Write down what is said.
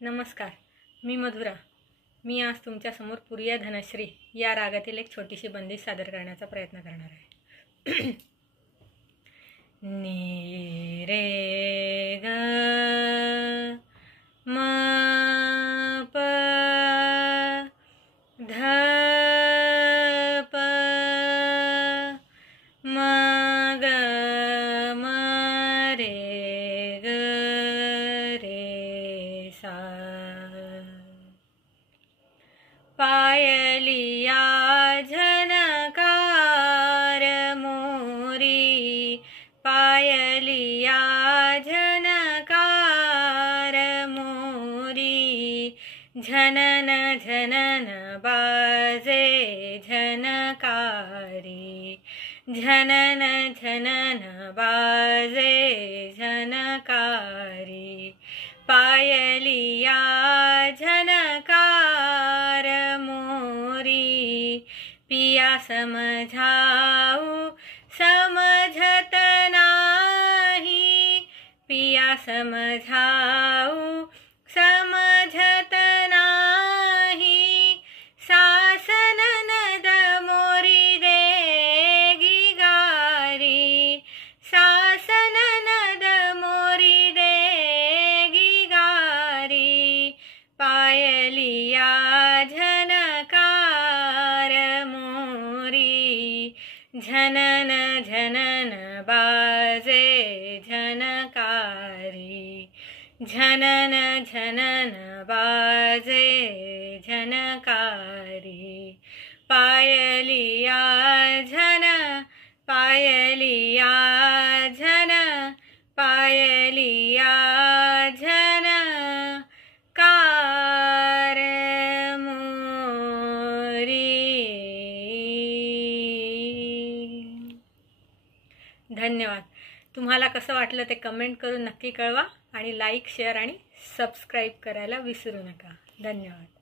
नमस्कार, मी मधुरा. मी आज तुमच्यासमोर पुरिया धनश्री या रागातील एक छोटीशी बंदिश सादर करण्याचा प्रयत्न करणार आहे. नी रे ग म प ध प म ग म रे ग रे सा. पायलिया झनकार मोरी, पायलिया झनकार मोरी, झनन झनन बाजे झनकारी, झनन झनन बाजे झनकारी. पायलिया झनकार मोरी, पिया समझाऊ समझत नाही, पिया समझाऊ समझत नाही. सास ननद मोरी देगी गारी, सास ननद मोरी देगी गारी. पायलिया झनकार मोरी, झनन झनन बाजे झनकारी, झनन झनन बाजे झनकारी. पायलिया झन, पायलिया झन, पायलिया झन कार मोरी. धन्यवाद. तुम्हाला कसं वाटलं ते कमेंट करून नक्की कळवा आणि लाईक, शेअर आणि सबस्क्राईब करायला विसरू नका. धन्यवाद.